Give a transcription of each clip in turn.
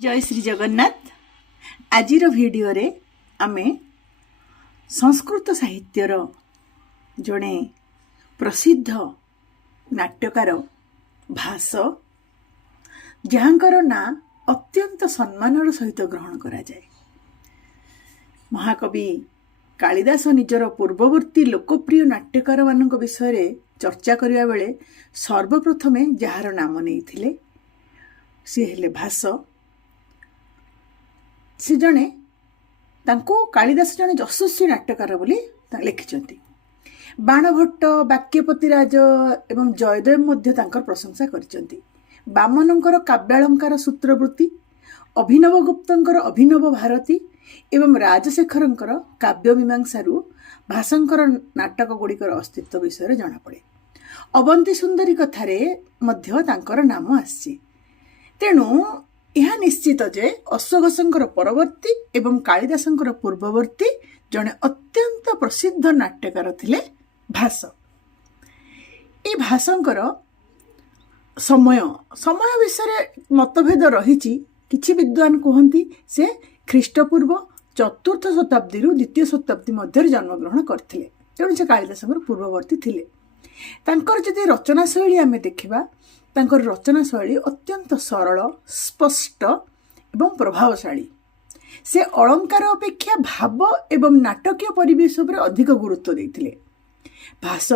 जय श्री जगन्नाथ। आजिर भिडियो रे आमे संस्कृत साहित्यर जड़े प्रसिद्ध नाट्यकार भास जहाँकर ना अत्यंत सम्मानर सहित ग्रहण करा जाए। महाकवि कालिदास निजर पूर्ववर्ती लोकप्रिय नाट्यकार मान विषय चर्चा करिया बेले सर्वप्रथमे जार नाम नहीं सी हेले भास। से जड़े कालिदास जड़े यशस्वी नाट्यकार बोली लिखिं। बाणभट्ट वाक्यपतिराज एवं जयदेव मध्य प्रशंसा करिसेंती। बामनंकर काव्यालंकार सूत्रवृत्ति, अभिनव गुप्तंकर अभिनव भारती एवं राजशेखरंकर काव्य मीमांसारू भाषंकर नाटक गुड़िकर अस्तित्व विषय जना पड़े। अवंती सुंदरी कथारे मध्य तांकर नाम आसी। तेणु यह निश्चित जे अश्वघोषंकर परवर्ती एवं कालिदासंकर पूर्ववर्ती जड़े अत्यंत प्रसिद्ध नाट्यकार थिले भास। ए भासंकर समय समय विषय मतभेद रही। किछि विद्वान कहती से ख्रीष्टपूर्व चतुर्थ शताब्दी द्वितीय शताब्दी मध्य जन्मग्रहण करथिले। तेणु से कालिदासंकर पूर्ववर्ती थिले। तांकर जदि रचना शैली आमे देखिबा, तांकर रचना शैली अत्यंत सरल, स्पष्ट एवं प्रभावशाली। से अलंकार अपेक्षा भाव एवं नाटकीय परिवेश पर अधिक गुरुत्व देथिले। भास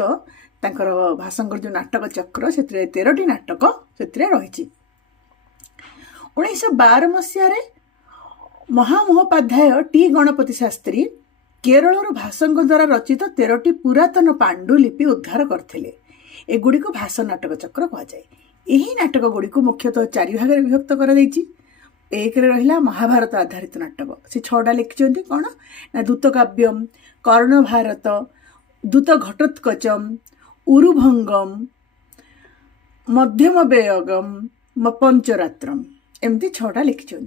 तांकर भाषांकर जो नाटक चक्र से 13टी नाटक से रही। 1912 मसीह महामहोपाध्याय टी गणपति शास्त्री केरल भाषांक द्वारा रचित 13टी पुरातन पांडुलिपि उद्धार करथिले। एगुड़ी को भाष नाटक चक्र कहुए। यही नाटक गुड़ी को मुख्यतः 4 भाग में विभक्त कर। एक रहा महाभारत आधारित नाटक, से 6टा लिखिं। कौन ना दूतकाव्यम, कर्ण भारत, दूत घटोत्कचम, उरुभंगम, मध्यम बेयगम, पंचरात्रम, एमती 6टा लिखिं।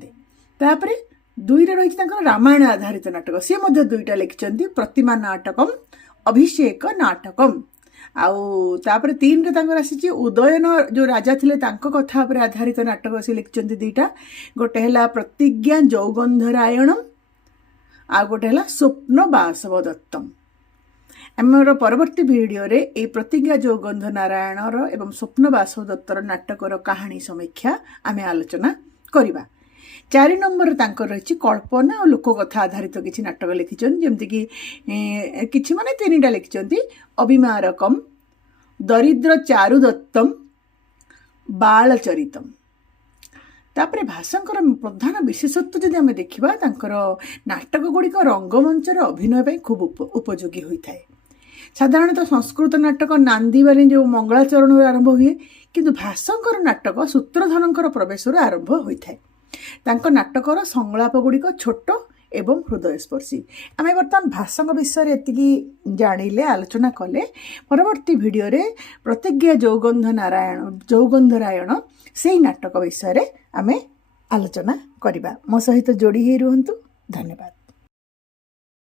तापरे 2 रे रही रामायण आधारित नाटक, सी 2टा लिखिं। प्रतिमा नाटकम, अभिषेक नाटकम। आउ तापर 3 रे आसी उदयन जो राजा थिले तांको कथा पर आधारित नाटक से लिखिं 2टा। गोटे है प्रतिज्ञा जौगंधरायणम, आ गोटे है स्वप्न बासव दत्तम। आमर परवर्ती भिडियो रे ए प्रतिज्ञा जौगंध नारायणर एवं स्वप्न बासव दत्तर नाटकर कहानी समीक्षा आमे आलोचना करिबा। 4 नंबर तांकर रही कल्पना और लोककथा आधारित किसी नाटक लिखिं। जमती कि किछि माने 3टा लिखिं। अभिमारकम, दरिद्र चारुदत्तम, बालचरितम। तापरे भाषांकर प्रधान विशेषत्व जदि आमे देखिबा, तांकर नाटक गुड़िक रंगमंचर अभिनय पे खूब उपयोगी होता है। साधारणतः संस्कृत नाटक नांदीवानी जो मंगलाचरण आरंभ हुए, किंतु भाषांकर नाटक सूत्रधरंकर प्रवेश आरंभ होता है। तांको नाटकर संलाप गुड़िक छोट एवं हृदयस्पर्शी। आम बर्तमान भाषा विषय एति जानिले आलोचना कले। परवर्ती भिडियो रे प्रतिज्ञा जौगंधरायण से नाटक विषय आमे आलोचना करिबा। मो सहित जोड़ी ही रुहंतु। धन्यवाद।